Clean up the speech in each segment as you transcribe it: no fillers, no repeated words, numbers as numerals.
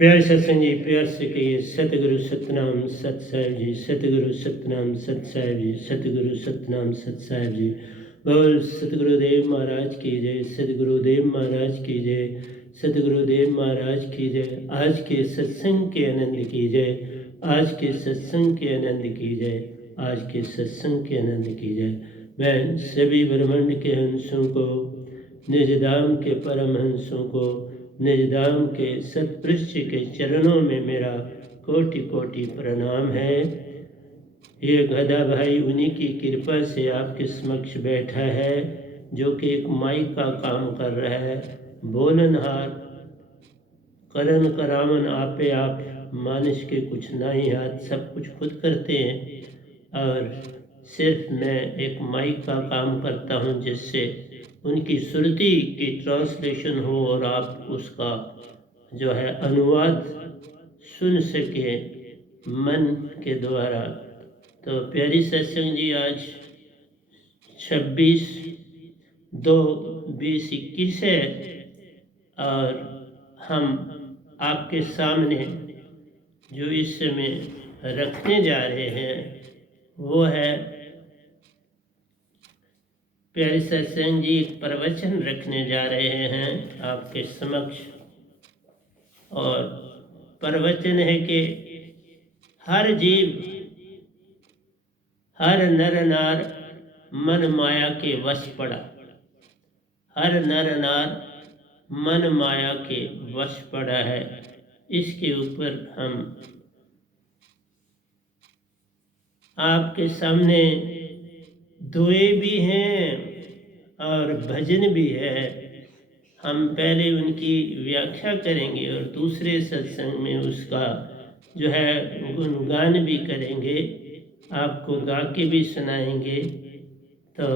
प्यारे सत्संग जी, प्यार से कहिए सतगुरु सतनाम सत साहिब जी, सतगुरु सतनाम सत साहिब जी, सतगुरु सतनाम सत साहिब जी। बोल सतगुरुदेव महाराज की जय, सतगुरुदेव महाराज की जय, सतगुरुदेव महाराज की जय। आज के सत्संग के आनंद की जय, आज के सत्संग के आनंद की जय, आज के सत्संग के आनंद की जय। मैं सभी ब्रह्मांड के हंसों को, निज धाम के परम हंसों को, निज धाम के सतपुरुष के चरणों में मेरा कोटि कोटि प्रणाम है। ये गधा भाई उन्हीं की कृपा से आपके समक्ष बैठा है, जो कि एक माइक का काम कर रहा है। बोलनहार करन करावन आपे आप, मानुष के कुछ ना ही हाथ, सब कुछ खुद करते हैं। और सिर्फ मैं एक माइक का काम करता हूँ, जिससे उनकी श्रुति की ट्रांसलेशन हो और आप उसका जो है अनुवाद सुन सके मन के द्वारा। तो प्यारी सत्संग जी, आज 26/2/2021 है और हम आपके सामने जो इस समय रखने जा रहे हैं वो है, प्यारे सत्संग जी एक प्रवचन रखने जा रहे हैं आपके समक्ष। और प्रवचन है कि हर जीव, हर नर नार मन माया के वश पड़ा, हर नर नार मन माया के वश पड़ा है। इसके ऊपर हम आपके सामने दुए भी हैं और भजन भी है। हम पहले उनकी व्याख्या करेंगे और दूसरे सत्संग में उसका जो है गुणगान भी करेंगे, आपको गा के भी सुनाएंगे। तो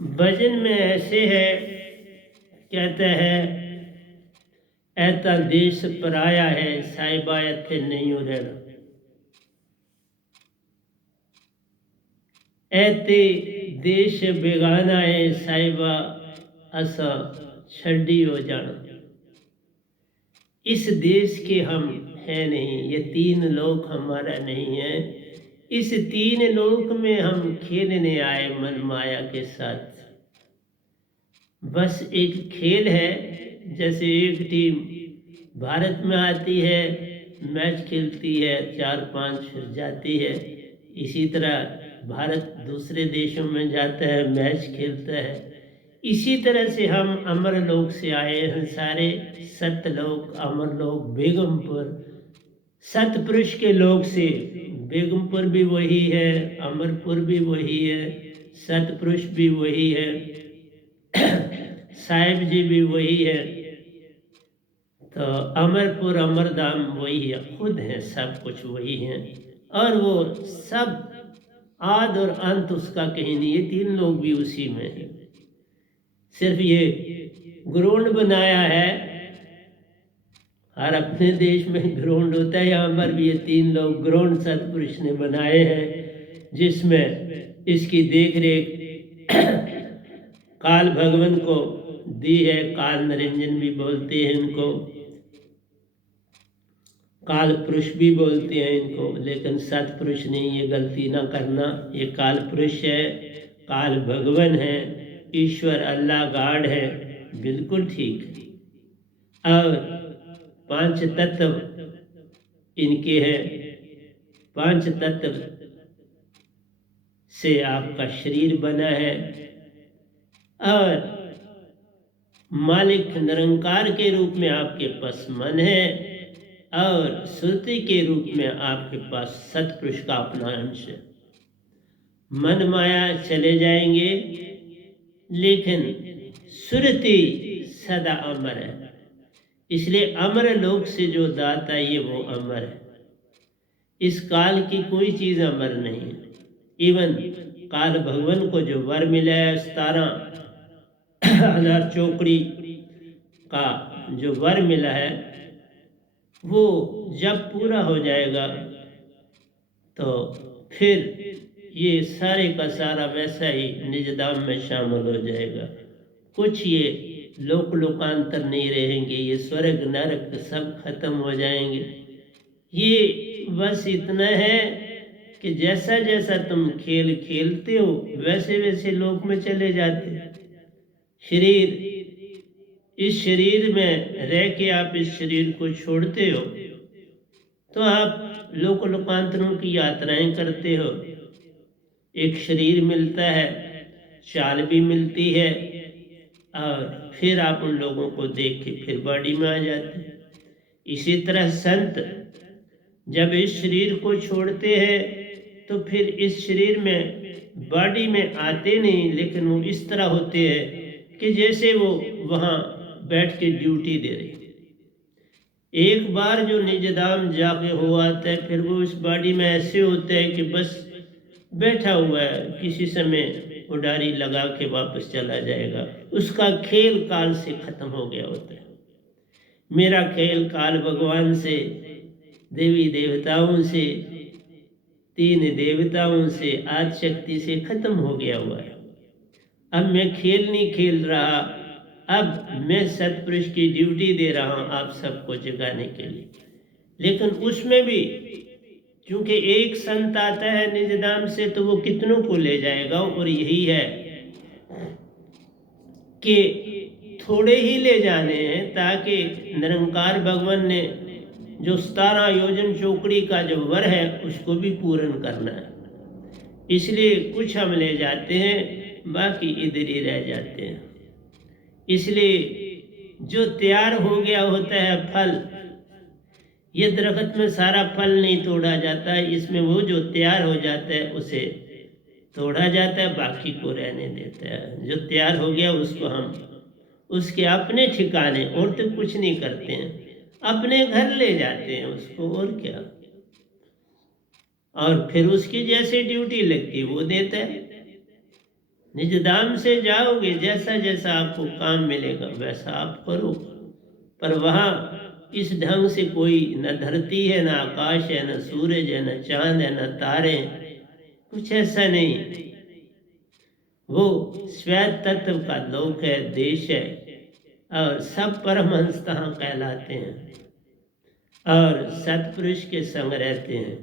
भजन में ऐसे है, कहता है ऐता देश पराया है, साहिबा इत्थे नहीं रहना। ऐते देश बेगाना है, साहिबा असा छड़ी हो जाना। इस देश के हम हैं नहीं, ये तीन लोक हमारा नहीं है। इस तीन लोक में हम खेलने आए मन माया के साथ। बस एक खेल है, जैसे एक टीम भारत में आती है, मैच खेलती है, 4-5 जाती है। इसी तरह भारत दूसरे देशों में जाता है, मैच खेलता है। इसी तरह से हम अमरलोक से आए हैं सारे, सतलोक अमरलोक बेगमपुर, सतपुरुष के लोक से। बेगमपुर भी वही है, अमरपुर भी वही है, सतपुरुष भी वही है, साहिब जी भी वही है। तो अमरपुर अमरधाम वही है, खुद है, सब कुछ वही है। और वो सब आद और अंत उसका कहीं नहीं, ये तीन लोग भी उसी में है। सिर्फ ये ग्राउंड बनाया है, हर अपने देश में ग्राउंड होता है, यहाँ पर भी ये तीन लोग ग्राउंड सतपुरुष ने बनाए हैं, जिसमें इसकी देख रेख काल भगवान को दी है। काल निरंजन भी बोलते हैं इनको, काल पुरुष भी बोलते हैं इनको, लेकिन सतपुरुष नहीं, ये गलती ना करना। ये काल पुरुष है, काल भगवान है, ईश्वर अल्लाह गॉड है, बिल्कुल ठीक। और 5 तत्व इनके हैं, 5 तत्व से आपका शरीर बना है। और मालिक निरंकार के रूप में आपके पास मन है, और श्रुति के रूप में आपके पास सतपुरुष का अपना अंश है। मन माया चले जाएंगे, लेकिन श्रुति सदा अमर है। इसलिए अमर लोक से जो दाता ये वो अमर है। इस काल की कोई चीज अमर नहीं है। इवन काल भगवान को जो वर मिला है 17,000 चौकड़ी का जो वर मिला है, वो जब पूरा हो जाएगा तो फिर ये सारे का सारा वैसा ही निज धाम में शामिल हो जाएगा। कुछ ये लोक लोकांतर नहीं रहेंगे, ये स्वर्ग नरक सब खत्म हो जाएंगे। ये बस इतना है कि जैसा जैसा तुम खेल खेलते हो वैसे वैसे लोक में चले जाते हो। इस शरीर में रह के आप इस शरीर को छोड़ते हो तो आप लोक लोकांतरों की यात्राएं करते हो। एक शरीर मिलता है, चाल भी मिलती है, और फिर आप उन लोगों को देख के फिर बॉडी में आ जाते हैं। इसी तरह संत जब इस शरीर को छोड़ते हैं तो फिर इस शरीर में बॉडी में आते नहीं, लेकिन वो इस तरह होते हैं कि जैसे वो वहाँ बैठ के ड्यूटी दे रहे। एक बार जो निज धाम जाके हो आता है फिर वो इस बॉडी में ऐसे होते हैं कि बस बैठा हुआ है, किसी समय उडारी लगा के वापस चला जाएगा, उसका खेल काल से खत्म हो गया होता है। मेरा खेल काल भगवान से, देवी देवताओं से, 3 देवताओं से, आदि शक्ति से खत्म हो गया हुआ है। अब मैं खेल नहीं खेल रहा, अब मैं सतपुरुष की ड्यूटी दे रहा हूँ आप सबको जगाने के लिए। लेकिन उसमें भी क्योंकि एक संत आता है निज धाम से तो वो कितनों को ले जाएगा, और यही है कि थोड़े ही ले जाने हैं ताकि निरंकार भगवान ने जो 17 योजन चौकड़ी का जो वर है उसको भी पूर्ण करना है। इसलिए कुछ हम ले जाते हैं, बाकी इधर ही रह जाते हैं। इसलिए जो तैयार हो गया होता है फल, ये दरख्त में सारा फल नहीं तोड़ा जाता है, इसमें वो जो तैयार हो जाता है उसे तोड़ा जाता है, बाकी को रहने देता है। जो तैयार हो गया उसको हम उसके अपने ठिकाने, और तो कुछ नहीं करते हैं, अपने घर ले जाते हैं उसको, और क्या। और फिर उसकी जैसे ड्यूटी लगती वो देता है। निज धाम से जाओगे, जैसा जैसा आपको काम मिलेगा वैसा आप करो। पर वहाँ इस ढंग से कोई न धरती है, न आकाश है, न सूरज है, न चांद है, न तारे, कुछ ऐसा नहीं। वो श्वेत तत्व का लोक है, देश है, और सब परमहंस तहाँ कहलाते हैं और सतपुरुष के संग रहते हैं।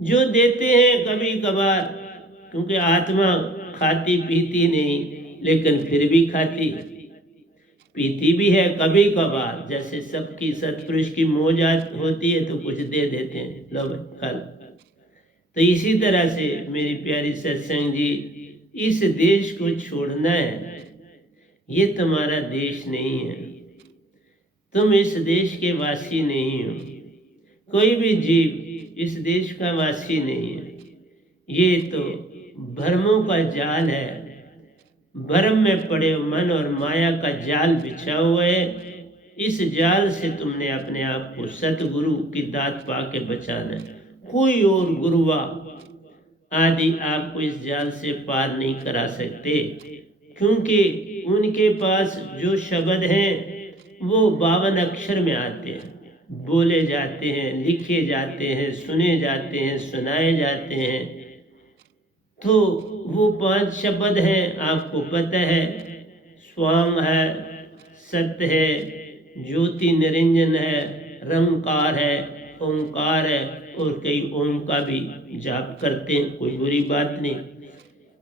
जो देते हैं कभी कभार, क्योंकि आत्मा खाती पीती नहीं, लेकिन फिर भी खाती पीती भी है कभी कभार। जैसे सबकी सतपुरुष की मौज होती है तो कुछ दे देते हैं, लो कल। तो इसी तरह से मेरी प्यारी सत्संग जी, इस देश को छोड़ना है, ये तुम्हारा देश नहीं है, तुम इस देश के वासी नहीं हो। कोई भी जीव इस देश का वासी नहीं है। ये तो भ्रमों का जाल है, भ्रम में पड़े मन और माया का जाल बिछा हुआ है। इस जाल से तुमने अपने आप को सतगुरु की दात पाके बचाना है। कोई और गुरुआ आदि आपको इस जाल से पार नहीं करा सकते, क्योंकि उनके पास जो शब्द हैं वो 52 अक्षर में आते हैं, बोले जाते हैं, लिखे जाते हैं, सुने जाते हैं, सुनाए जाते हैं। तो वो 5 शब्द हैं, आपको पता है, स्वाम है, सत्य है, ज्योति निरंजन है, रंकार है, ओंकार है, और कई ओम का भी जाप करते हैं, कोई बुरी बात नहीं।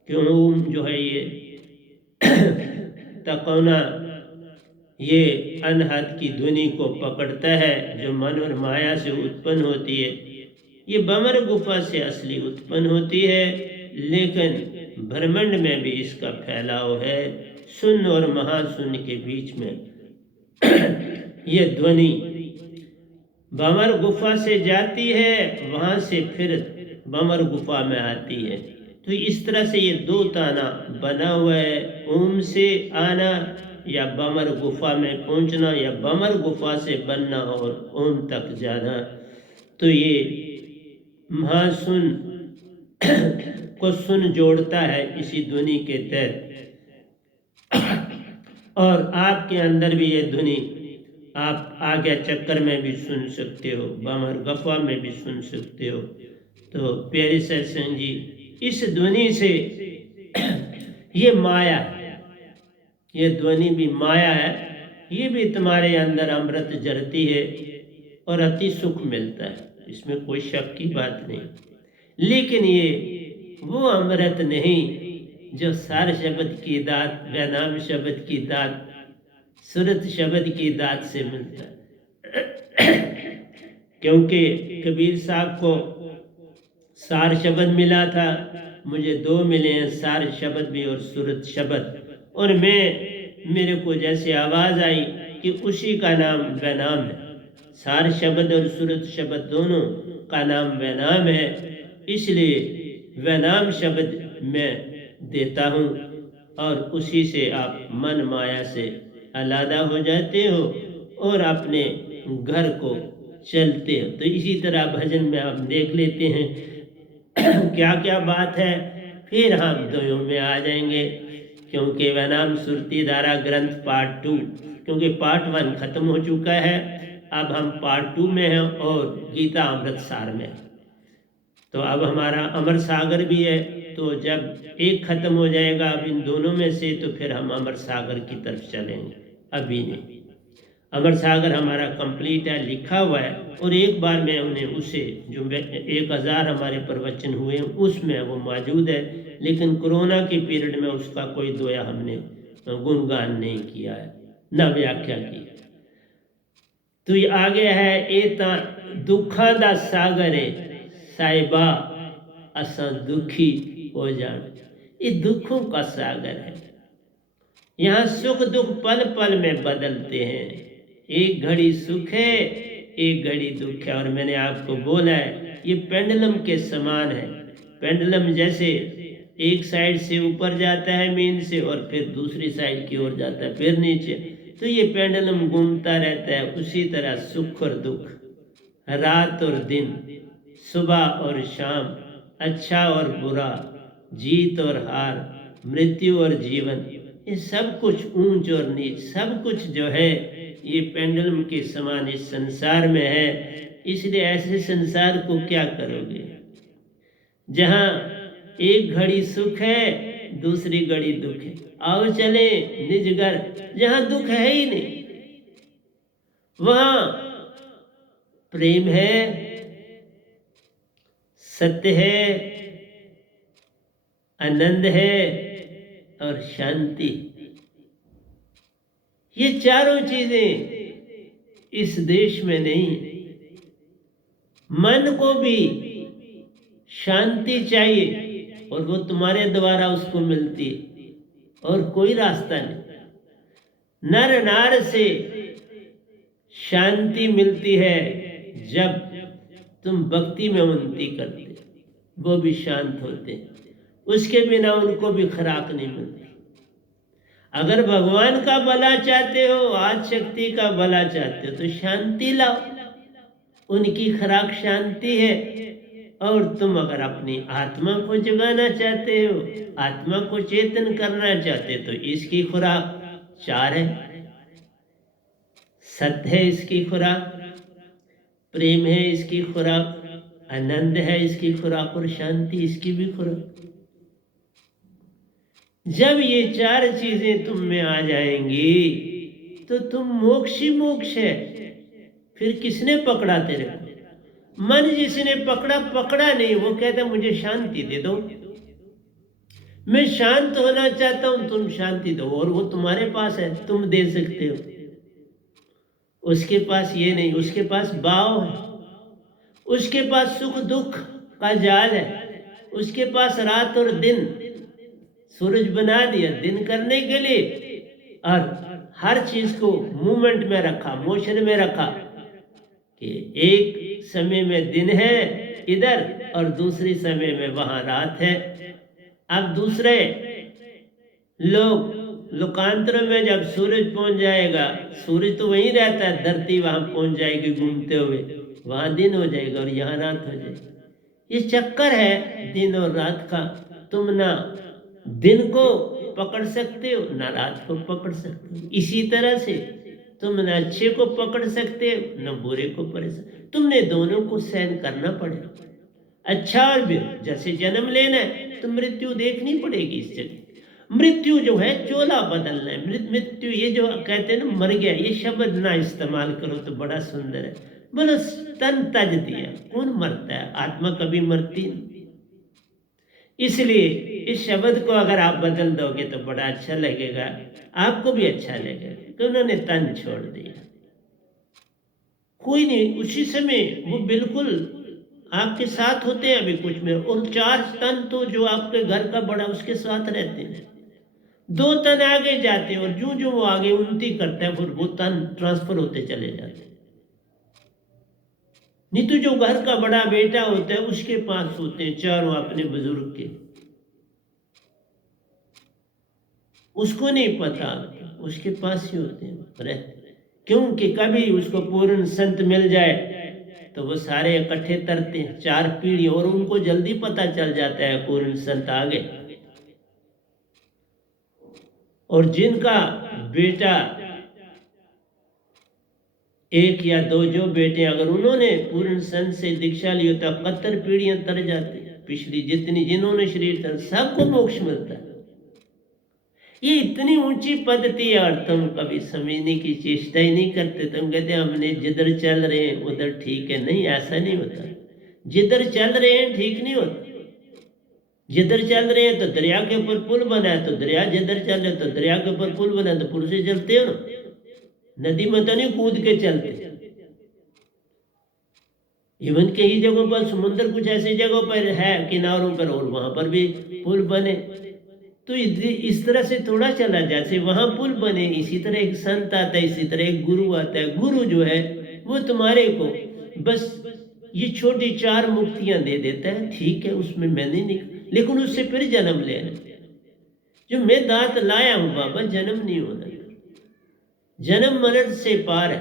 क्यों ओम जो है ये तकौना, ये अनहद की ध्वनि को पकड़ता है जो मन और माया से उत्पन्न होती है। ये बमर गुफा से असली उत्पन्न होती है, लेकिन ब्रह्मांड में भी इसका फैलाव है। शून्य और महाशून्य के बीच में ये ध्वनि बमर गुफा से जाती है, वहाँ से फिर बमर गुफा में आती है। तो इस तरह से ये 2 ताना बना हुआ है, ओम से आना या बमर गुफा में पहुँचना, या बमर गुफा से बनना और ओम तक जाना। तो ये महाशून को सुन जोड़ता है इसी ध्वनि के तहत। और आपके अंदर भी ये ध्वनि आप आगे चक्कर में भी सुन सकते हो, बमर गफा में भी सुन सकते हो। तो प्यारे सत्संग जी, इस ध्वनि से ये माया, ये ध्वनि भी माया है, ये भी तुम्हारे अंदर अमृत जरती है और अति सुख मिलता है, इसमें कोई शक की बात नहीं। लेकिन ये वो अमृत नहीं जो सार शब्द की दात, वैनाम शब्द की दात, सुरत शब्द की दात से मिलता है। क्योंकि कबीर साहब को सार शब्द मिला था, मुझे 2 मिले हैं, सार शब्द भी और सुरत शब्द। और मेरे को जैसे आवाज़ आई कि उसी का नाम वैनाम है। सार शब्द और सुरत शब्द दोनों का नाम वैनाम है, इसलिए वैनाम शब्द मैं देता हूँ और उसी से आप मन माया से अलहदा हो जाते हो और अपने घर को चलते हो। तो इसी तरह भजन में आप देख लेते हैं क्या क्या बात है, फिर हम द्वयों में आ जाएंगे। क्योंकि वैनाम सुरती धारा ग्रंथ पार्ट 2, क्योंकि पार्ट 1 खत्म हो चुका है, अब हम पार्ट 2 में हैं और गीता अमृत सार में। तो अब हमारा अमर सागर भी है, तो जब एक खत्म हो जाएगा अब इन दोनों में से, तो फिर हम अमर सागर की तरफ चलेंगे। अभी नहीं, अमर सागर हमारा कंप्लीट है, लिखा हुआ है, और एक बार में हमने उसे जो 1000 हमारे प्रवचन हुए उसमें वो मौजूद है, लेकिन कोरोना के पीरियड में उसका कोई दोया हमने गुणगान नहीं किया है, न व्याख्या की। तो ये आगे है, एता दुखा दा सागर है साहिबा असा दुखी हो जान। ये दुखों का सागर है, यहाँ सुख दुख पल पल में बदलते हैं, एक घड़ी सुख है एक घड़ी दुख है। और मैंने आपको बोला है ये पेंडुलम के समान है। पेंडुलम जैसे एक साइड से ऊपर जाता है मीन से और फिर दूसरी साइड की ओर जाता है, फिर नीचे, तो ये पेंडुलम घूमता रहता है। उसी तरह सुख और दुख, रात और दिन, सुबह और शाम, अच्छा और बुरा, जीत और हार, मृत्यु और जीवन, ये सब कुछ ऊंच और नीच, सब कुछ जो है ये पेंडुलम के समान इस संसार में है। इसलिए ऐसे संसार को क्या करोगे जहाँ एक घड़ी सुख है दूसरी घड़ी दुख है। आओ चले निज घर जहाँ दुख है ही नहीं, वहाँ प्रेम है, सत्य है, आनंद है और शांति। ये चारों चीजें इस देश में नहीं। मन को भी शांति चाहिए और वो तुम्हारे द्वारा उसको मिलती है, और कोई रास्ता नहीं। नर नार से शांति मिलती है जब तुम भक्ति में उन्नति करते, वो भी शांत होते, उसके बिना उनको भी खुराक नहीं मिलती। अगर भगवान का भला चाहते हो, आज शक्ति का भला चाहते हो, तो शांति लाओ, उनकी खुराक शांति है। और तुम अगर अपनी आत्मा को जगाना चाहते हो, आत्मा को चेतन करना चाहते हो, तो इसकी खुराक 4 है। सत्य है इसकी खुराक, प्रेम है इसकी खुराक, आनंद है इसकी खुराक और शांति इसकी भी खुराक। जब ये 4 चीजें तुम में आ जाएंगी तो तुम मोक्ष ही मोक्ष है। फिर किसने पकड़ा तेरे को? मन जिसने पकड़ा पकड़ा नहीं, वो कहता मुझे शांति दे दो, मैं शांत होना चाहता हूं, तुम शांति दो, और वो तुम्हारे पास है, तुम दे सकते हो। उसके पास ये नहीं, उसके पास भाव है, उसके पास सुख दुख का जाल है, उसके पास रात और दिन, सूरज बना दिया दिन करने के लिए और हर चीज को मूवमेंट में रखा, मोशन में रखा, कि एक समय में दिन है इधर और दूसरी समय में वहां रात है। अब दूसरे लोकांतरों में जब सूरज पहुंच जाएगा, सूरज तो वहीं रहता है, धरती वहां पहुंच जाएगी घूमते हुए, वहां दिन हो जाएगा और यहाँ रात हो जाएगी। ये चक्कर है दिन और रात का। तुम ना दिन को पकड़ सकते हो ना रात को पकड़ सकते हो। इसी तरह से तुम न अच्छे को पकड़ सकते हो न बुरे को पकड़ सकते, तुमने दोनों को सहन करना पड़ेगा। अच्छा और बुरा, जैसे जन्म लेना है तो मृत्यु देखनी पड़ेगी इस जगह, मृत्यु जो है चोला बदलना है। मृत्यु ये जो कहते हैं ना मर गया, ये शब्द ना इस्तेमाल करो तो बड़ा सुंदर है। बोलो तन तज दिया, कौन मरता है? आत्मा कभी मरती नहीं। इसलिए इस शब्द को अगर आप बदल दोगे तो बड़ा अच्छा लगेगा, आपको भी अच्छा लगेगा कि उन्होंने तन छोड़ दिया। कोई नहीं, उसी समय वो बिल्कुल आपके साथ होते हैं अभी कुछ में, और 4 तन तो जो आपके घर का बड़ा उसके साथ रहते हैं। 2 तन आगे जाते हैं और जो जो वो आगे उन्नति करता है फिर वो तन ट्रांसफर होते चले जाते हैं। नहीं तो जो घर का बड़ा बेटा होता है उसके पास होते हैं चारों अपने बुजुर्ग के, उसको नहीं पता, उसके पास ही होते हैं रहते। क्योंकि कभी उसको पूर्ण संत मिल जाए तो वो सारे इकट्ठे तरते हैं 4 पीढ़ी, और उनको जल्दी पता चल जाता है पूर्ण संत आ गए। और जिनका बेटा 1 या 2 जो बेटे अगर उन्होंने पूर्ण संत से दीक्षा ली तो 71 पीढ़ियां तर जाती, पिछली जितनी जिन्होंने शरीर तर सबको मोक्ष मिलता है। ये इतनी ऊंची पद्धति है और तुम कभी समझने की चेष्टा ही नहीं करते। तुम कहते हमने जिधर चल रहे हैं उधर ठीक है। नहीं, ऐसा नहीं होता। जिधर चल रहे हैं ठीक नहीं होता। जिधर चल रहे हैं तो दरिया के ऊपर पुल बना है तो दरिया, जिधर चल रहे तो दरिया के ऊपर पुल बना है तो पुल से चलते हो ना, नदी में तो नहीं कूद के चलते। इवन कई जगहों पर समुद्र कुछ ऐसी जगहों पर है किनारों पर और वहां पर भी पुल बने, तो इस तरह से थोड़ा चला, जैसे वहां पुल बने इसी तरह एक संत आता है, इसी तरह एक गुरु आता है। गुरु जो है वो तुम्हारे को बस ये छोटी 4 मुक्तियां दे देता है, ठीक है, उसमें मैंने नहीं, लेकिन उससे फिर जन्म लेना। जो मैं दांत लाया हूं बाबा, जन्म नहीं होना, जन्म मरण से पार है।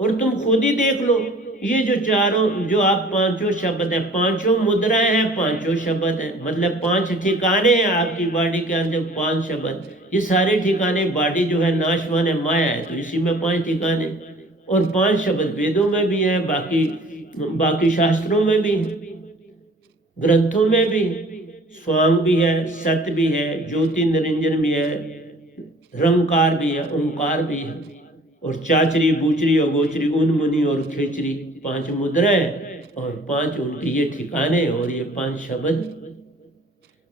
और तुम खुद ही देख लो, ये जो चारों जो आप 5 शब्द हैं, 5 मुद्राएं हैं, 5 शब्द हैं, मतलब 5 ठिकाने हैं आपकी बॉडी के अंदर, 5 शब्द। ये सारे ठिकाने, बॉडी जो है नाशवान है, माया है, तो इसी में 5 ठिकाने, और 5 शब्द वेदों में भी हैं, बाकी शास्त्रों में भी हैं, ग्रंथों में भी। स्वांग भी है, सत्य भी है, ज्योति निरंजन भी है, रंकार भी है, ओंकार भी है, और चाचरी बूचरी और गोचरी, उन मुनि और खेचरी, 5 मुद्राएं और 5 उनके ये ठिकाने और ये 5 शब्द।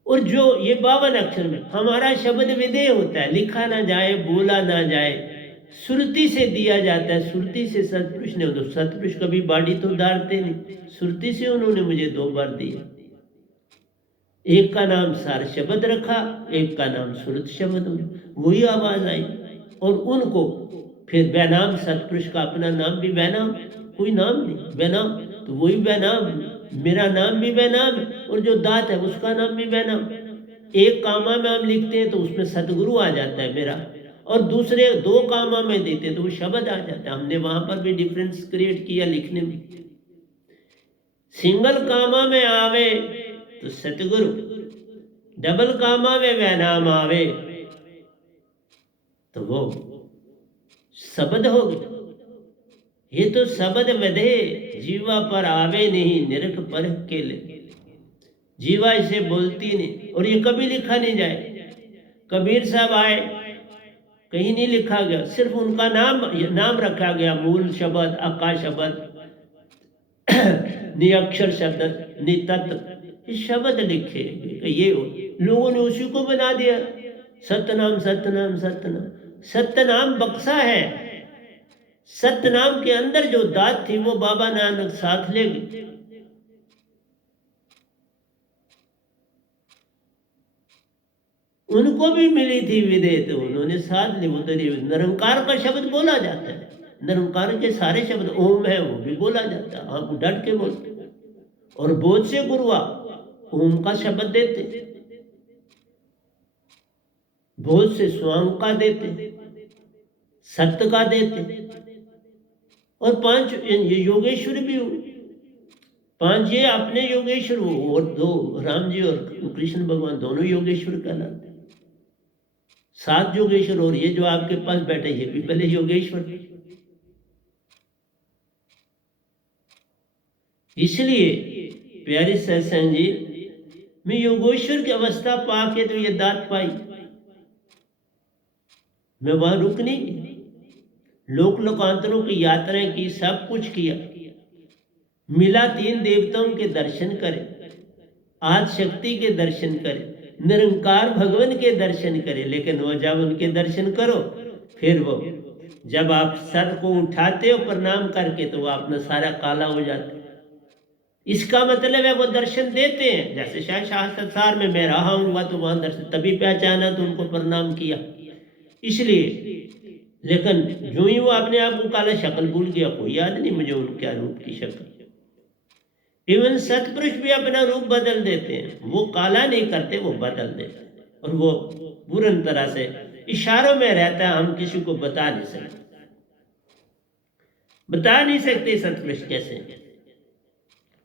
और जो ये 52 अक्षर में हमारा शब्द विदेह होता है, लिखा ना जाए, बोला ना जाए, श्रुति से दिया जाता है। श्रुति से सतपुरुष ने, तो सतपुरुष कभी बाड़ी तो डालते नहीं, श्रुति से उन्होंने मुझे 2 बार दिया। एक का नाम सार शब्द रखा, एक का नाम श्रुत शब्द, वही आवाज आई। और उनको फिर बैनाम, सतपुरुष का अपना नाम भी बैनाम, कोई नाम नहीं, बैनाम, तो वही बैनाम, मेरा नाम भी बैनाम है, और जो दात है उसका नाम भी बैनाम। एक कामा में हम लिखते हैं तो उसमें सतगुरु आ जाता है मेरा, और दूसरे 2 कामा में देते हैं तो वो शब्द आ जाता है। हमने वहां पर भी डिफरेंस क्रिएट किया लिखने में। सिंगल कामा में आवे तो सतगुरु, डबल कामा में बैनाम आवे तो वो शब्द हो गए। ये तो शब्द वधे जीवा पर आवे नहीं, निरख परख के ले। जीवा इसे बोलती नहीं, और ये कभी लिखा नहीं जाए। कबीर साहब आए, कहीं नहीं लिखा गया, सिर्फ उनका नाम रखा गया, मूल शब्द, आकाश शब्द, निअक्षर शब्द, नितत्व, ये शब्द लिखे। ये लोगों ने उसी को बना दिया सतनाम, सतनाम, सतनाम। सतनाम बक्सा है, सतनाम के अंदर जो दात थी वो बाबा नानक साथ ले गए। उनको भी मिली थी विदेह, तो उन्होंने साथ ली। उधर निरंकार का शब्द बोला जाता है, निरंकार के सारे शब्द, ओम है वो भी बोला जाता है, आप डट के बोलते। और बोध से गुरुआ ओम का शब्द देते, बोध से स्वांग का देते, सत्य का देते। और 5 ये योगेश्वर भी हो, 5 ये अपने योगेश्वर हो, और 2 राम जी और कृष्ण भगवान दोनों योगेश्वर कहलाते। 7 योगेश्वर, और ये जो आपके पास बैठे ये भी पहले योगेश्वर। इसलिए प्यारे सत्संग जी, मैं योगेश्वर की अवस्था पाके तो ये दात पाई। मैं वहां रुक नहीं गया। लोक लोकांतरों की यात्राएं की, सब कुछ किया, मिला, 3 देवताओं के दर्शन करे, आदि शक्ति के दर्शन करे, निरंकार भगवान के दर्शन करे। लेकिन वो जब उनके दर्शन करो, फिर वो जब आप सर को उठाते हो प्रणाम करके, तो वो अपना सारा काला हो जाता है। इसका मतलब है वो दर्शन देते हैं। जैसे शायद शास्त्रसार में मैं रहा हूँ तो वहां दर्शन, तभी पहचाना तो उनको प्रणाम किया, इसलिए। लेकिन जो ही वो अपने आप को काला, शक्ल भूल गया, कोई याद नहीं मुझे उनके रूप की शक्ल। इवन सतपुरुष भी अपना रूप बदल देते हैं, वो काला नहीं करते, वो बदल देते हैं, और वो पूर्ण तरह से इशारों में रहता है। हम किसी को बता नहीं सकते सतपुरुष कैसे,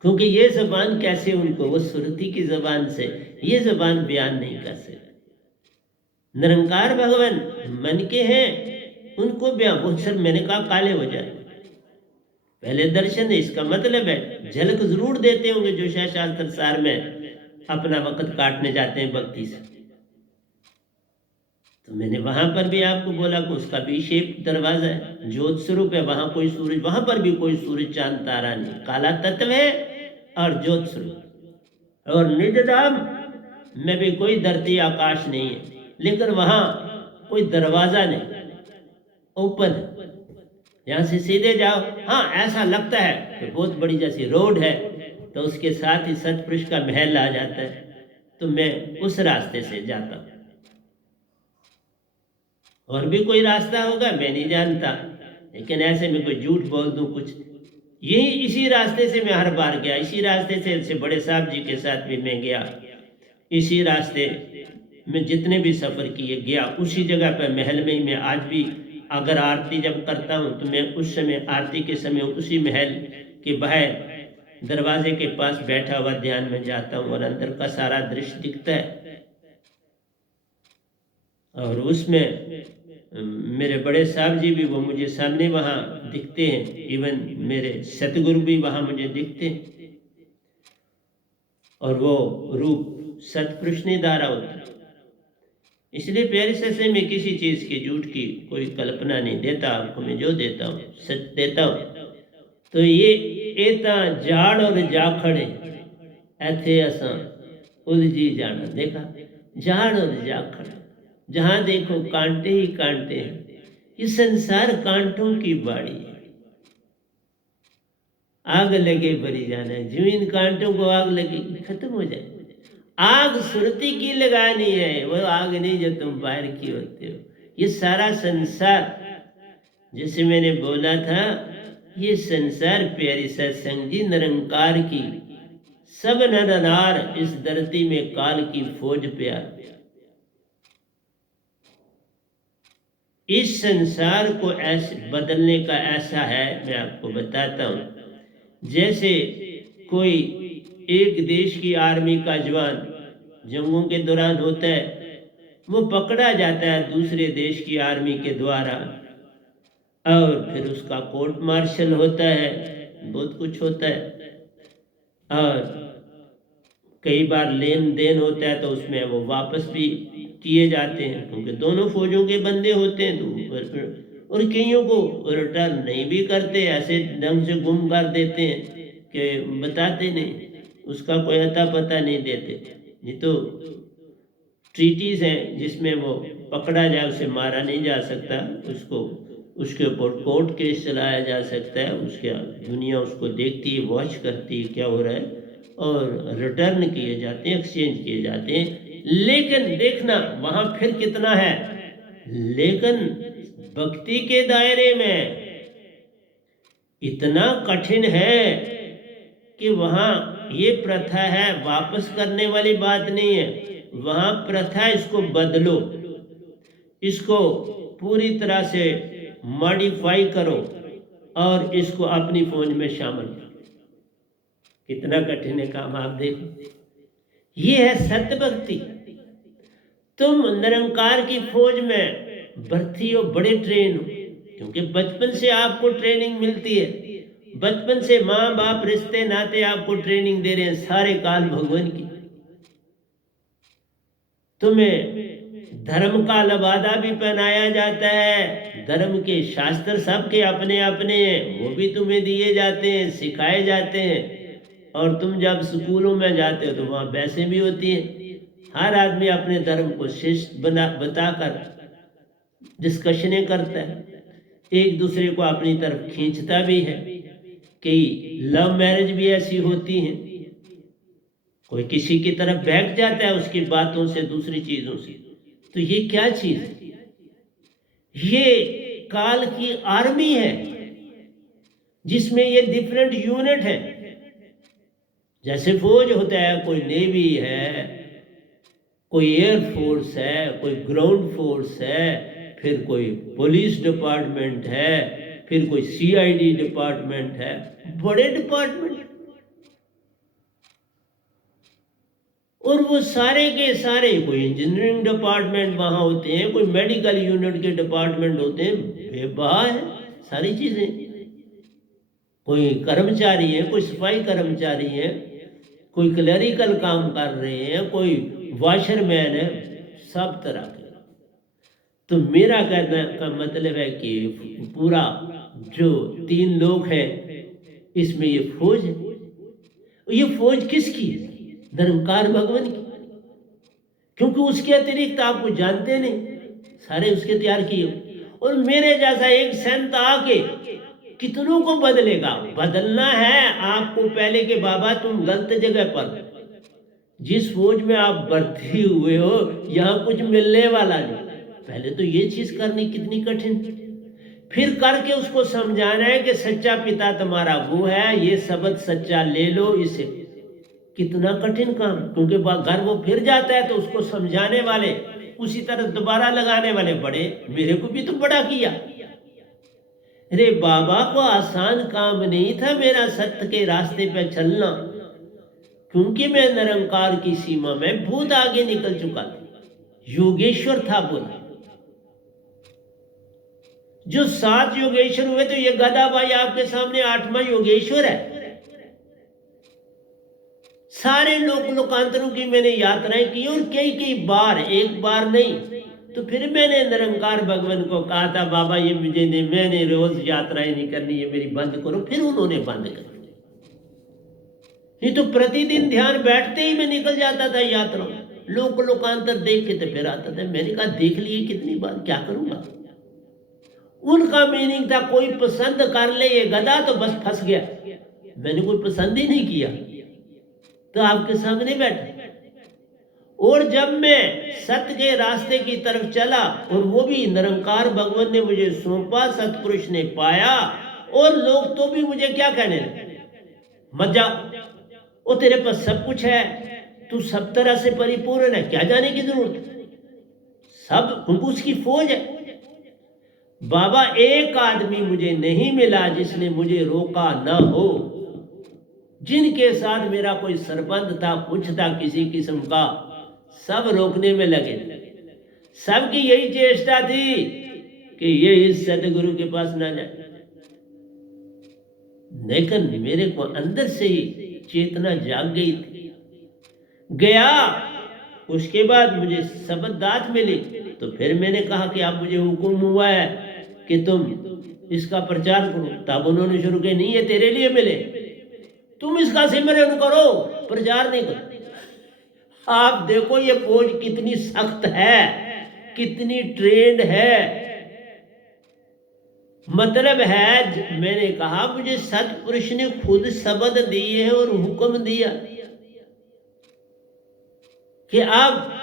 क्योंकि ये जबान कैसे उनको, वो सुरती की जबान से ये जबान बयान नहीं कर सकते। निरंकार भगवान मन के हैं, उनको बयान, वो सिर्फ मैंने कहा काले हो जाए, पहले दर्शन है। इसका मतलब है झलक जरूर देते होंगे जो शास्त्र सार में अपना वक्त काटने जाते हैं भक्ति से। तो मैंने वहां पर भी आपको बोला कि उसका भी शेप दरवाजा है, ज्योत स्वरूप है, वहां कोई सूरज, वहां पर भी कोई सूरज चांद तारा नहीं, काला तत्व है और ज्योत स्वरूप। और निज धाम में भी कोई धरती आकाश नहीं है, लेकिन वहां कोई दरवाजा नहीं, ओपन है, यहाँ से सीधे जाओ। हाँ, ऐसा लगता है कि बहुत बड़ी जैसी रोड है, तो उसके साथ ही सतपुरुष का महल आ जाता है, तो मैं उस रास्ते से जाता हूँ। और भी कोई रास्ता होगा मैं नहीं जानता, लेकिन ऐसे में कोई झूठ बोल दूं कुछ, यही इसी रास्ते से मैं हर बार गया, इसी रास्ते से बड़े साहब जी के साथ भी मैं गया, इसी रास्ते में जितने भी सफ़र किए गया, उसी जगह पर महल में ही मैं आज भी अगर आरती जब करता हूँ तो मैं उस समय, आरती के समय, उसी महल के बाहर दरवाजे के पास बैठा हुआ ध्यान में जाता हूँ, और अंदर का सारा दृश्य दिखता है। और उसमें मेरे बड़े साहब जी भी वो मुझे सामने वहाँ दिखते हैं, इवन मेरे सतगुरु भी वहाँ मुझे दिखते हैं, और वो रूप सतपुरुष ने धारा होता है। इसलिए प्यारे सत्संग में किसी चीज़ की, झूठ की कोई कल्पना नहीं देता, आपको मैं जो देता हूँ सच देता हूँ। तो ये एता जाड़ और जाखड़े ऐथे असा उलझी जाना, देखा, जाड़ और जाखड़, जहाँ देखो कांटे ही कांटे हैं। ये संसार कांटों की बाड़ी है, आग लगे भरी जाना है, जो इन कांटों को आग लगे खत्म हो जाए। आग सुरती की लगानी है, वो आग नहीं जो तुम बाहर की होते हो। ये सारा संसार, जैसे मैंने बोला था, ये संसार प्यारी सत्संग जी निरंकार की, सब नर नार इस धरती में काल की फौज प्यार। इस संसार को ऐसे बदलने का ऐसा है, मैं आपको बताता हूँ। जैसे कोई एक देश की आर्मी का जवान जंगों के दौरान होता है, वो पकड़ा जाता है दूसरे देश की आर्मी के द्वारा, और फिर उसका कोर्ट मार्शल होता है, बहुत कुछ होता है, और कई बार लेन देन होता है, तो उसमें वो वापस भी किए जाते हैं, क्योंकि दोनों फौजों के बंदे होते हैं। तो और कईयों को रिटर्न नहीं भी करते, ऐसे ढंग से गुम कर देते हैं कि बताते नहीं, उसका कोई अता पता नहीं देते। नहीं तो ट्रीटीज हैं जिसमें वो पकड़ा जाए, उसे मारा नहीं जा सकता, उसको उसके ऊपर कोर्ट केस चलाया जा सकता है, उसके दुनिया उसको देखती है, वॉच करती है क्या हो रहा है, और रिटर्न किए जाते हैं, एक्सचेंज किए जाते हैं। लेकिन देखना वहाँ फिर कितना है, लेकिन भक्ति के दायरे में इतना कठिन है कि वहाँ ये प्रथा है, वापस करने वाली बात नहीं है, वहाँ प्रथा, इसको बदलो, इसको पूरी तरह से मॉडिफाई करो और इसको अपनी फौज में शामिल करो। कितना कठिन है काम, आप देखो। ये है सत्य भक्ति। तुम निरंकार की फौज में भर्ती हो, बड़े ट्रेन हो, क्योंकि बचपन से आपको ट्रेनिंग मिलती है, बचपन से माँ बाप रिश्ते नाते आपको ट्रेनिंग दे रहे हैं सारे काल भगवान की। तुम्हें धर्म का लबादा भी पहनाया जाता है, धर्म के शास्त्र सबके अपने अपने हैं, वो भी तुम्हें दिए जाते हैं, सिखाए जाते हैं। और तुम जब स्कूलों में जाते हो तो वहाँ वैसे भी होती है। हर आदमी अपने धर्म को श्रेष्ठ बताकर डिस्कशनें करता है, एक दूसरे को अपनी तरफ खींचता भी है। कई लव मैरिज भी ऐसी होती हैं, कोई किसी की तरफ बहक जाता है उसकी बातों से, दूसरी चीजों से। तो ये क्या चीज है? ये काल की आर्मी है जिसमें ये डिफरेंट यूनिट है। जैसे फौज होता है, कोई नेवी है, कोई एयरफोर्स है, कोई ग्राउंड फोर्स है, फिर कोई पुलिस डिपार्टमेंट है, फिर कोई सीआईडी डिपार्टमेंट है, बड़े डिपार्टमेंट। और वो सारे के सारे, कोई इंजीनियरिंग डिपार्टमेंट वहाँ होते हैं, कोई मेडिकल यूनिट के डिपार्टमेंट होते हैं, बेबहा है सारी चीज़ें। कोई कर्मचारी है, कोई सफाई कर्मचारी है, कोई क्लरिकल काम कर रहे हैं, कोई वॉशरमैन है, सब तरह के। तो मेरा कहने का मतलब है कि पूरा जो 3 लोग हैं इसमें ये फौज है। ये फौज किसकी है? निरंकार भगवान की, क्योंकि उसके अतिरिक्त आप कुछ जानते नहीं, सारे उसके तैयार किए। और मेरे जैसा एक संत आके कितनों को बदलेगा? बदलना है आपको पहले के बाबा तुम गलत जगह पर, जिस फौज में आप भर्ती हुए हो यहाँ कुछ मिलने वाला नहीं। पहले तो ये चीज करनी कितनी कठिन, फिर करके उसको समझाना है कि सच्चा पिता तुम्हारा वो है, ये शब्द सच्चा ले लो, इसे कितना कठिन काम। क्योंकि घर वो फिर जाता है तो उसको समझाने वाले, उसी तरह दोबारा लगाने वाले बड़े। मेरे को भी तो बड़ा किया। अरे बाबा को आसान काम नहीं था मेरा सत्य के रास्ते पे चलना, क्योंकि मैं निरंकार की सीमा में बहुत आगे निकल चुका था, योगेश्वर था बोला। जो 7 योगेश्वर हुए तो ये गदा भाई आपके सामने 8वां योगेश्वर है। सारे लोकांतरों की मैंने यात्राएं की और कई कई बार, एक बार नहीं। तो फिर मैंने निरंकार भगवान को कहा था बाबा ये मुझे नहीं, मैंने रोज यात्राएं नहीं करनी, ये मेरी बंद करो। फिर उन्होंने बंद कर दी। नहीं तो प्रतिदिन ध्यान बैठते ही मैं निकल जाता था यात्रा, लोकांतर देख के तो फिर आता था। मैंने कहा देख लिए कितनी बार, क्या करूंगा। उनका मीनिंग था कोई पसंद कर ले ये गधा तो बस फंस गया। मैंने कोई पसंद ही नहीं किया तो आपके सामने बैठा। और जब मैं सत्य के रास्ते की तरफ चला, और वो भी निरंकार भगवान ने मुझे सौंपा, सतपुरुष ने पाया, और लोग तो भी मुझे क्या कहने लगे, मत जा, वो तेरे पास सब कुछ है, तू सब तरह से परिपूर्ण है, क्या जाने की जरूरत, सब उसकी फौज है। बाबा एक आदमी मुझे नहीं मिला जिसने मुझे रोका ना हो, जिनके साथ मेरा कोई संबंध था, कुछ था किसी किस्म का, सब रोकने में लगे। सबकी यही चेष्टा थी कि ये इस सतगुरु के पास ना जाए। लेकिन मेरे को अंदर से ही चेतना जाग गई थी। गया, उसके बाद मुझे शब्दात मिली, तो फिर मैंने कहा कि आप मुझे हुक्म हुआ है कि तुम इसका प्रचार करो। तब उन्होंने शुरू किया, नहीं ये तेरे लिए मिले, तुम इसका सिमरन करो, प्रचार नहीं करो। आप देखो ये फौज कितनी सख्त है, कितनी ट्रेंड है। मतलब है, मैंने कहा मुझे सतपुरुष ने खुद शब्द दिए हैं और हुक्म दिया कि आप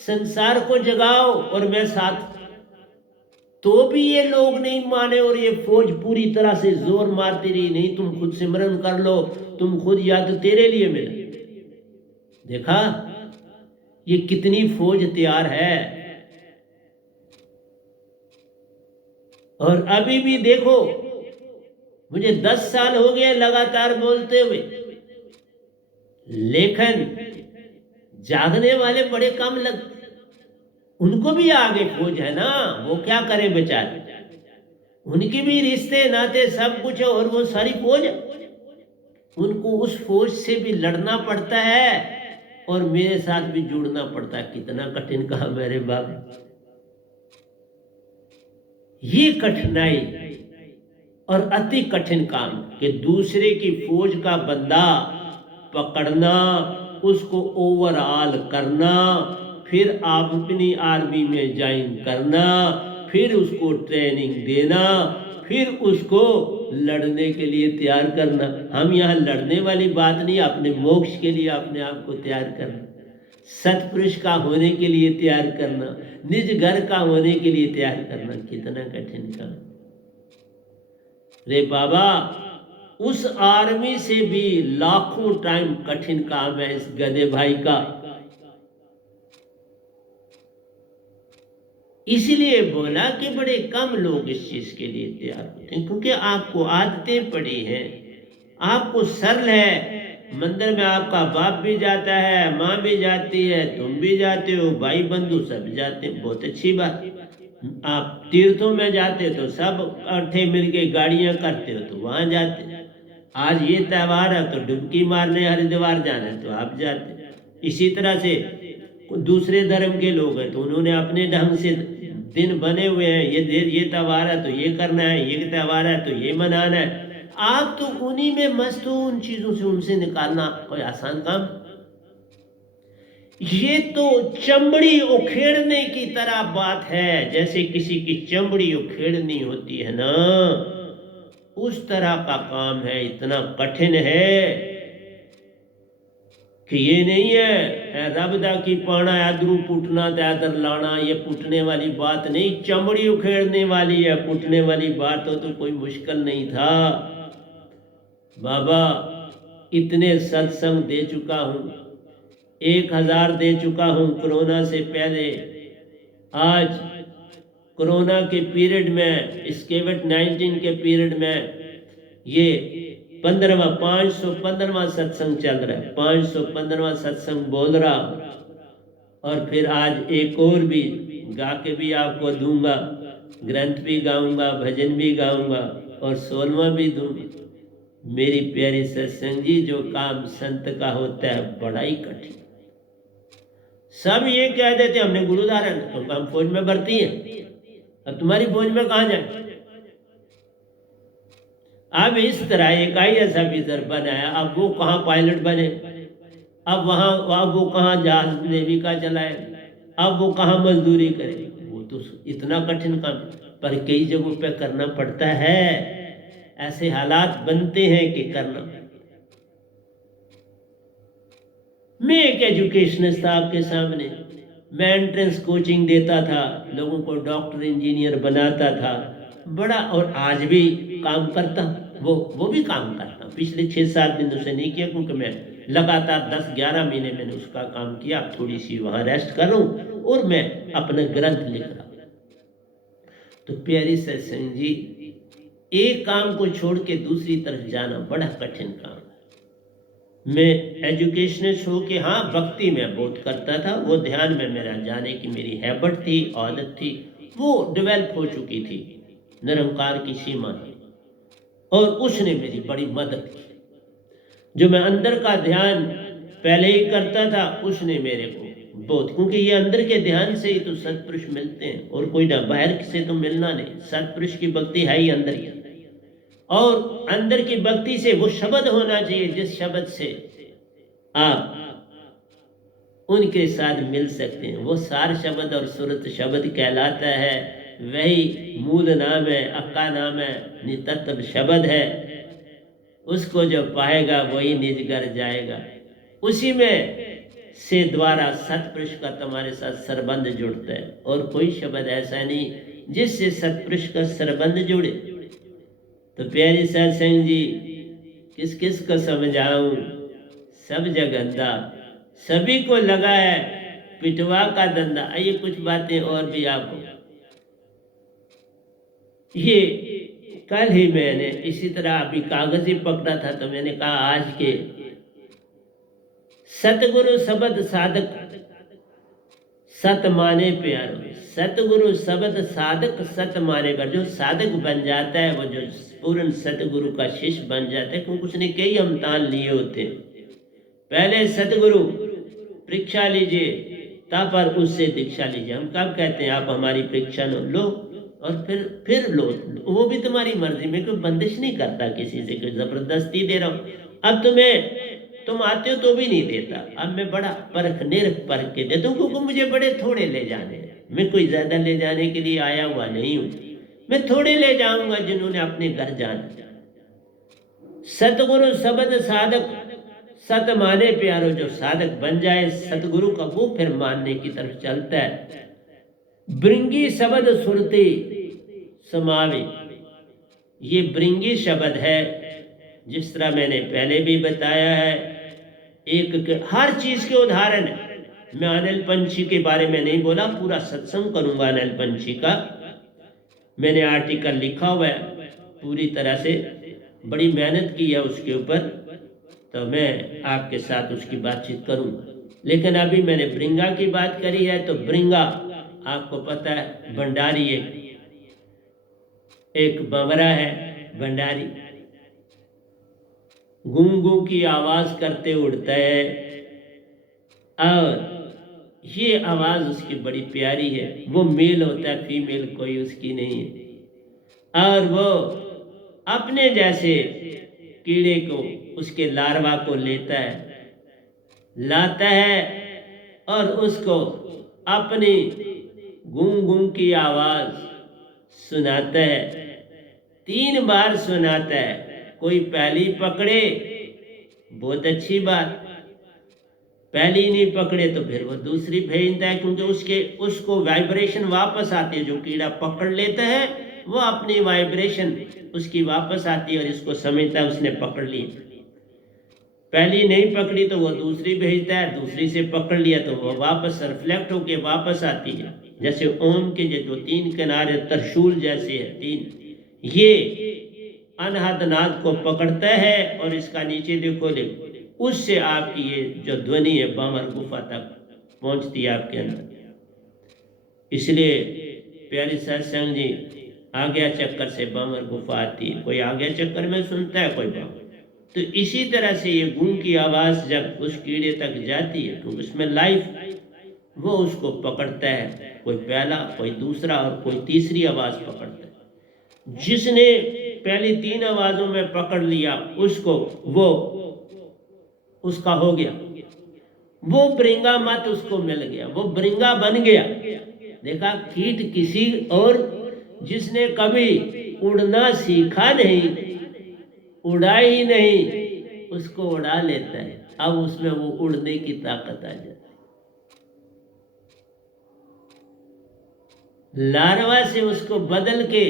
संसार को जगाओ और मैं साथ। तो भी ये लोग नहीं माने और ये फौज पूरी तरह से जोर मारती रही, नहीं तुम खुद सिमरन कर लो, तुम खुद, या तो तेरे लिए मिले। देखा ये कितनी फौज तैयार है। और अभी भी देखो, मुझे 10 साल हो गए लगातार बोलते हुए, लेकिन जागने वाले बड़े कम लगते। उनको भी आगे फौज है ना, वो क्या करें बेचारे, उनके भी रिश्ते नाते सब कुछ है, और वो सारी फौज है। उनको उस फौज से भी लड़ना पड़ता है और मेरे साथ भी जुड़ना पड़ता है। कितना कठिन काम है रे बाप। ये कठिनाई और अति कठिन काम कि दूसरे की फौज का बंदा पकड़ना, उसको ओवरऑल करना, फिर आप अपनी आर्मी में ज्वाइन करना, फिर उसको ट्रेनिंग देना, फिर उसको लड़ने के लिए तैयार करना। हम यहाँ लड़ने वाली बात नहीं, अपने मोक्ष के लिए अपने आप को तैयार करना, सत्पुरुष का होने के लिए तैयार करना, निज घर का होने के लिए तैयार करना। कितना कठिन काम रे बाबा। उस आर्मी से भी लाखों टाइम कठिन काम है इस गधे भाई का। इसलिए बोला कि बड़े कम लोग इस चीज के लिए तैयार होते हैं, क्योंकि आपको आदतें पड़ी हैं, आपको सरल है। मंदिर में आपका बाप भी जाता है, माँ भी जाती है, तुम भी जाते हो, भाई बंधु सब जाते हैं, बहुत अच्छी बात। आप तीर्थों में जाते तो सब इकट्ठे मिलके गाड़ियां करते हो तो वहां जाते। आज ये त्यौहार है तो डुबकी मारने हरिद्वार जाना है तो आप जाते। इसी तरह से दूसरे धर्म के लोग हैं तो उन्होंने अपने ढंग से दिन बने हुए हैं, ये त्यौहार है तो ये करना है, ये त्यौहार है तो ये मनाना है। आप तो उन्हीं में मस्त हो, उन चीजों से उनसे निकालना कोई आसान काम। ये तो चमड़ी उखेड़ने की तरह बात है, जैसे किसी की चमड़ी उखेड़नी होती है ना, उस तरह का काम है। इतना कठिन है कि ये नहीं है रबदा की पाना आदरू पुटना त्यादर लाना, ये पुटने वाली बात नहीं, चमड़ी उखेड़ने वाली है। पुटने वाली बात हो तो कोई मुश्किल नहीं था। बाबा इतने सत्संग दे चुका हूं, 1000 दे चुका हूं कोरोना से पहले। आज कोरोना के पीरियड में, इस कोविड-19 के पीरियड में ये 515वां सत्संग चल रहा है, 515वां सत्संग बोल रहा। और फिर आज एक और भी गा के भी आपको दूंगा, ग्रंथ भी गाऊंगा, भजन भी गाऊंगा और 16वां भी दूंगा। मेरी प्यारी सत्संग जी, जो काम संत का होता है बड़ा ही कठिन। सब ये कह देते हमने गुरु धारण, तो हम फौज में भर्ती हैं, अब तुम्हारी फौज में कहां जाए। अब इस तरह एक IAS ऑफिसर बनाया, अब वो कहाँ पायलट बने, अब वो कहाँ जहाज नेवी का चलाए, अब वो कहाँ मजदूरी करे। वो तो इतना कठिन काम, पर कई जगहों पे करना पड़ता है। ऐसे हालात बनते हैं कि करना। मैं एक एजुकेशनिस्ट था आपके सामने, मैं एंट्रेंस कोचिंग देता था, लोगों को डॉक्टर इंजीनियर बनाता था बड़ा, और आज भी काम करता, वो भी काम करता। पिछले 6-7 दिनों से नहीं किया, क्योंकि मैं लगातार 10-11 महीने मैंने उसका काम किया। थोड़ी सी वहां रेस्ट करूं और मैं अपना ग्रंथ लिख रहा। तो प्यारी सत्संग जी, एक काम को छोड़ के दूसरी तरफ जाना बड़ा कठिन काम है। मैं एजुकेशनिस्ट हो के हाँ भक्ति में बहुत करता था, वो ध्यान में मेरा जाने की मेरी हैबिट थी, आदत थी, वो डेवलप हो चुकी थी, निरंकार की सीमा थी, और उसने मेरी बड़ी मदद की। जो मैं अंदर का ध्यान पहले ही करता था, उसने मेरे को बहुत, क्योंकि ये अंदर के ध्यान से ही तो सत्पुरुष मिलते हैं, और कोई ना बाहर से तो मिलना नहीं। सत्पुरुष की भक्ति है ही अंदर ही, और अंदर की भक्ति से वो शब्द होना चाहिए जिस शब्द से आप उनके साथ मिल सकते हैं। वो सार शब्द और सुरत शब्द कहलाता है, वही मूल नाम है, अक्का नाम है, नितत्व शब्द है। उसको जो पाएगा वही निज घर जाएगा। उसी में से द्वारा सत्पुरुष का तुम्हारे साथ संबंध जुड़ता है, और कोई शब्द ऐसा नहीं जिससे सत्पुरुष का संबंध जुड़े। तो प्यारी सत्संग जी, किस किस को समझाऊं, सब जगंदा, सभी को लगा है पिटवा का धंधा। आइए कुछ बातें और भी आपको। ये कल ही मैंने इसी तरह अभी कागज ही पकड़ा था, तो मैंने कहा आज के सतगुरु शब्द साधक सत माने प्यारो, सतगुरु शब्द साधक सत माने पर। जो साधक बन जाता है, वो जो पूर्ण सतगुरु का शिष्य बन जाता है, क्योंकि उसने कई अवतार लिए होते हैं। पहले सतगुरु परीक्षा लीजिए, तब पर उससे दीक्षा लीजिए। हम कब कहते हैं आप हमारी परीक्षा लो, और फिर लो, वो भी तुम्हारी मर्जी, मैं कोई बंदिश नहीं करता किसी से, कोई जबरदस्ती दे रहा हूँ। अब तुम आते हो तो भी नहीं देता, अब मैं बड़ा परख के देता हूँ, क्योंकि मुझे बड़े थोड़े ले जाने हैं। मैं कोई ज्यादा ले जाने के लिए आया हुआ नहीं हूँ, मैं थोड़े ले जाऊंगा जिन्होंने अपने घर जाना। सतगुरु शब्द साधक सत माने प्यारो, जो साधक बन जाए सतगुरु का वो फिर मानने की तरफ चलता है। ब्रिंगी शब्द सुरती समावे, ये ब्रिंगी शब्द है, जिस तरह मैंने पहले भी बताया है। हर चीज के उदाहरण है। मैं अनिल पंछी के बारे में नहीं बोला, पूरा सत्संग करूंगा अनिल पंछी का, मैंने आर्टिकल लिखा हुआ है पूरी तरह से, बड़ी मेहनत की है उसके ऊपर, तो मैं आपके साथ उसकी बातचीत करूंगा। लेकिन अभी मैंने ब्रिंगा की बात करी है, तो ब्रिंगा आपको पता है भंडारी, एक बमरा है भंडारी, गूं गूं की आवाज करते उड़ता है, और ये आवाज उसकी बड़ी प्यारी है। वो मेल होता है, फीमेल कोई उसकी नहीं है, और वो अपने जैसे कीड़े को, उसके लार्वा को लाता है और उसको अपनी गूं गूं की आवाज सुनाता है। 3 बार सुनाता है। कोई पहली पकड़े बहुत अच्छी बात, पहली नहीं पकड़े तो फिर वो दूसरी भेजता है, क्योंकि उसको वाइब्रेशन वापस आती है। जो कीड़ा पकड़ लेता है वो अपनी वाइब्रेशन उसकी वापस आती है, और इसको समझता है उसने पकड़ ली। पहली नहीं पकड़ी तो वो दूसरी भेजता है, दूसरी से पकड़ लिया तो वो वापस रिफ्लेक्ट होके वापस आती है। जैसे ओम के जो 3 किनारे त्रिशूल जैसे है 3, ये अनहद नाद को पकड़ता है, और इसका नीचे देखो उससे आपकी ये जो ध्वनि है बामर गुफा तक पहुंचती है आपके अंदर। इसलिए प्यारी सत्संग जी, आज्ञा चक्कर से बामर गुफा आती है। कोई आज्ञा चक्कर में सुनता है, कोई बामर। तो इसी तरह से ये गूंग की आवाज जब उस कीड़े तक जाती है तो उसमें लाइफ, वो उसको पकड़ता है, कोई पहला, कोई दूसरा और कोई तीसरी आवाज पकड़ता है। जिसने पहली 3 आवाजों में पकड़ लिया उसको, वो उसका हो गया, वो ब्रिंगा मत उसको मिल गया, वो ब्रिंगा बन गया। देखा, कीट किसी और जिसने कभी उड़ना सीखा नहीं, उड़ा ही नहीं, उसको उड़ा लेता है। अब उसमें वो उड़ने की ताकत आ जाती है। लार्वा से उसको बदल के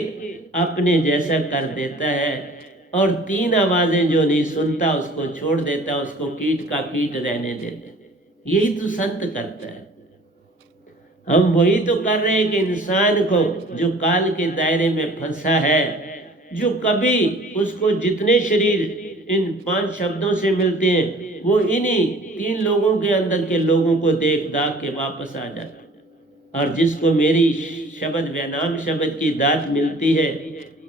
अपने जैसा कर देता है, और 3 आवाजें जो नहीं सुनता उसको छोड़ देता, उसको कीट का कीट रहने देता। यही तो संत करता है। हम वही तो कर रहे हैं कि इंसान को जो काल के दायरे में फंसा है, जो कभी उसको जितने शरीर इन 5 शब्दों से मिलते हैं, वो इन्हीं 3 लोगों के अंदर के लोगों को देख दाख के वापस आ जाता है। और जिसको मेरी शब्द व नाम शब्द की दात मिलती है,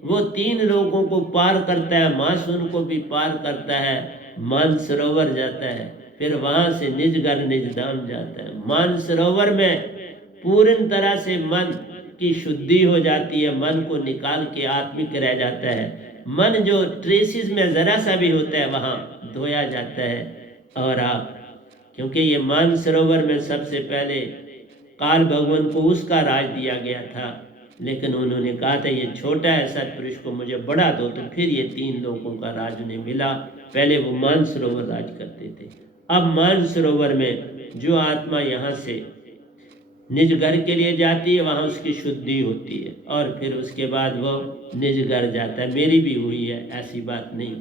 वो 3 लोगों को पार करता है, मासून को भी पार करता है, मानसरोवर जाता है, फिर वहां से निज घर निज धाम जाता है। मानसरोवर में पूर्ण तरह से मन की शुद्धि हो जाती है, मन को निकाल के आत्मिक रह जाता है। मन जो ट्रेसिस में जरा सा भी होता है वहां धोया जाता है। और आप, क्योंकि ये मानसरोवर में सबसे पहले काल भगवान को उसका राज दिया गया था, लेकिन उन्होंने कहा था ये छोटा है, सतपुरुष को मुझे बड़ा दो, तो फिर ये 3 लोगों का राज उन्हें मिला। पहले वो मानसरोवर राज करते थे। अब मानसरोवर में जो आत्मा यहाँ से निज घर के लिए जाती है, वहाँ उसकी शुद्धि होती है, और फिर उसके बाद वो निज घर जाता है। मेरी भी हुई है, ऐसी बात नहीं।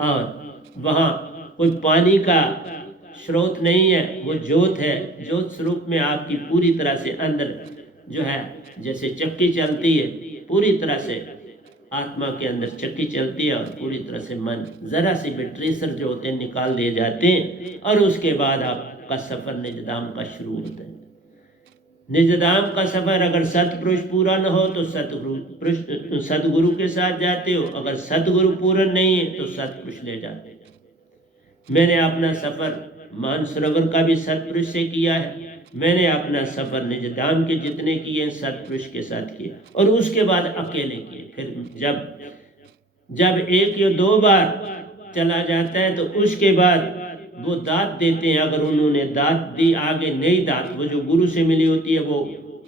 और वहाँ कोई पानी का स्रोत नहीं है, वो ज्योत है। ज्योत स्वरूप में आपकी पूरी तरह से अंदर जो है, जैसे चक्की चलती है, पूरी तरह से आत्मा के अंदर चक्की चलती है, और पूरी तरह से मन जरा से भी ट्रेसर जो होते हैं निकाल दिए जाते हैं, और उसके बाद आपका सफर निजधाम का शुरू होता है। निजधाम का सफर अगर सतपुरुष पूरा न हो तो सतगुरु के साथ जाते हो, अगर सतगुरु पूर्ण नहीं है तो सतपुरुष ले जाते हो। मैंने अपना सफर मानसरोवर का भी सतपुरुष से किया है। मैंने अपना सफर निज धाम के जितने किए सतपुरुष के साथ किए, और उसके बाद अकेले किए। फिर जब एक या दो बार चला जाता है तो उसके बाद वो दात देते हैं। अगर उन्होंने दात दी, आगे नई दात वो जो गुरु से मिली होती है वो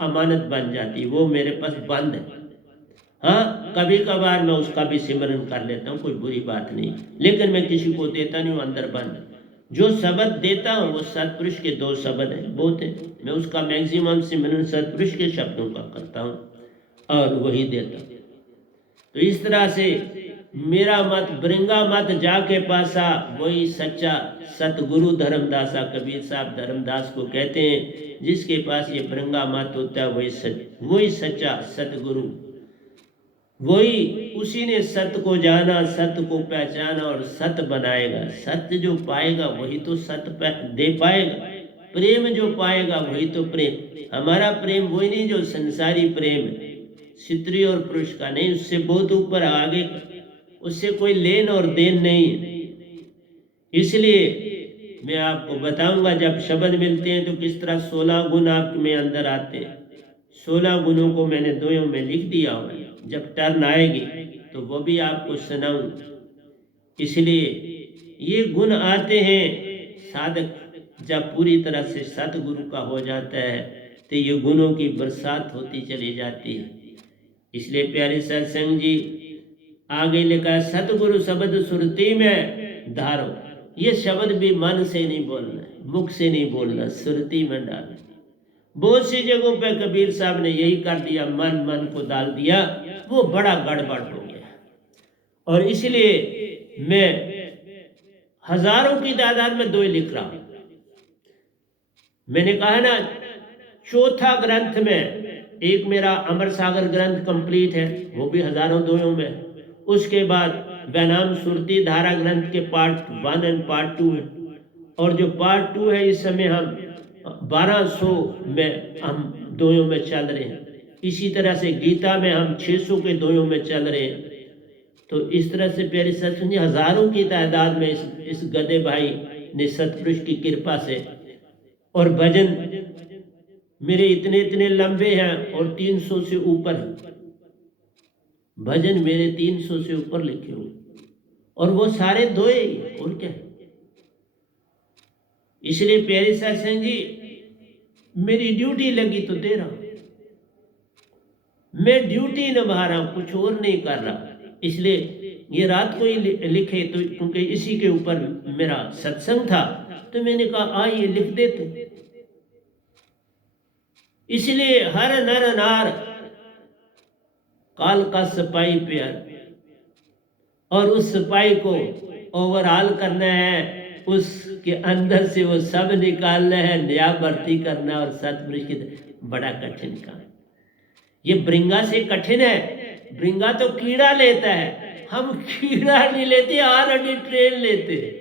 अमानत बन जाती है, वो मेरे पास बंद है। हाँ, कभी कभार मैं उसका भी सिमरन कर लेता हूँ, कोई बुरी बात नहीं, लेकिन मैं किसी को देता नहीं हूँ, अंदर बंद। जो शब्द देता हूँ वो सतपुरुष के 2 शब्द हैं, बहुत है। मैं उसका मैक्सिमम सिमरन सतपुरुष के शब्दों का करता हूँ और वही देता हूँ। तो इस तरह से मेरा मत ब्रिंगा मत जाके पासा, वही सच्चा सतगुरु धर्मदासा। कबीर साहब धर्मदास को कहते हैं, जिसके पास ये ब्रिंगा मत होता है वही सच्चा सतगुरु, वही उसी ने सत्य को जाना, सत्य को पहचाना और सत्य बनाएगा। सत्य जो पाएगा वही तो सत्य दे पाएगा। प्रेम जो पाएगा वही तो प्रेम। हमारा प्रेम वही नहीं जो संसारी प्रेम है, स्त्री और पुरुष का नहीं, उससे बहुत ऊपर आगे, उससे कोई लेन और देन नहीं है। इसलिए मैं आपको बताऊंगा, जब शब्द मिलते हैं तो किस तरह 16 गुण आप में अंदर आते हैं। 16 गुणों को मैंने 2 में लिख दिया हुआ है, जब टर्न आएगी तो वो भी आपको सुनाऊंगा। इसलिए ये गुण आते हैं, साधक जब पूरी तरह से सतगुरु का हो जाता है तो ये गुणों की बरसात होती चली जाती है। इसलिए प्यारे सत्संग जी आगे लिखा, सतगुरु शब्द सुरती में धारो। ये शब्द भी मन से नहीं बोलना, मुख से नहीं बोलना, सुरती में डालना। बहुत सी जगहों पे कबीर साहब ने यही कर दिया, मन को डाल दिया, वो बड़ा गड़बड़ हो गया। और इसलिए मैं हजारों की तादाद में 2 लिख रहा हूं। मैंने कहा ना, चौथा ग्रंथ में एक मेरा अमर सागर ग्रंथ कंप्लीट है, वो भी हजारों 2 में। उसके बाद वैनाम सुरती धारा ग्रंथ के पार्ट 1 और पार्ट 2 है, और जो पार्ट 2 है इस समय हम 1200 में हम 2 में चल रहे हैं। इसी तरह से गीता में हम 600 के 2 में चल रहे हैं। तो इस तरह से प्यारे सत्संग जी हजारों की तादाद में इस गधे भाई ने सतपुरुष की कृपा से, और भजन मेरे इतने लंबे हैं और 300 से ऊपर है भजन, मेरे 300 से ऊपर लिखे हुए, और वो सारे 2 ही, और क्या है। इसलिए प्यारे सत्संग जी मेरी ड्यूटी लगी तो दे रहा हूं, मैं ड्यूटी निभा रहा हूं, कुछ और नहीं कर रहा। इसलिए ये रात को ही लिखे, तो क्योंकि इसी के ऊपर मेरा सत्संग था, तो मैंने कहा आइए लिख देते। इसलिए हर नर नार काल का सिपाही प्यार, और उस सिपाही को ओवरऑल करना है, उसके अंदर से वो सब निकालना है, नया भर्ती करना, और सतपुरुष की बड़ा कठिन काम। ये ब्रिंगा से कठिन है। ब्रिंगा तो कीड़ा लेता है, हम कीड़ा नहीं लेते, ऑलरेडी ट्रेन लेते हैं।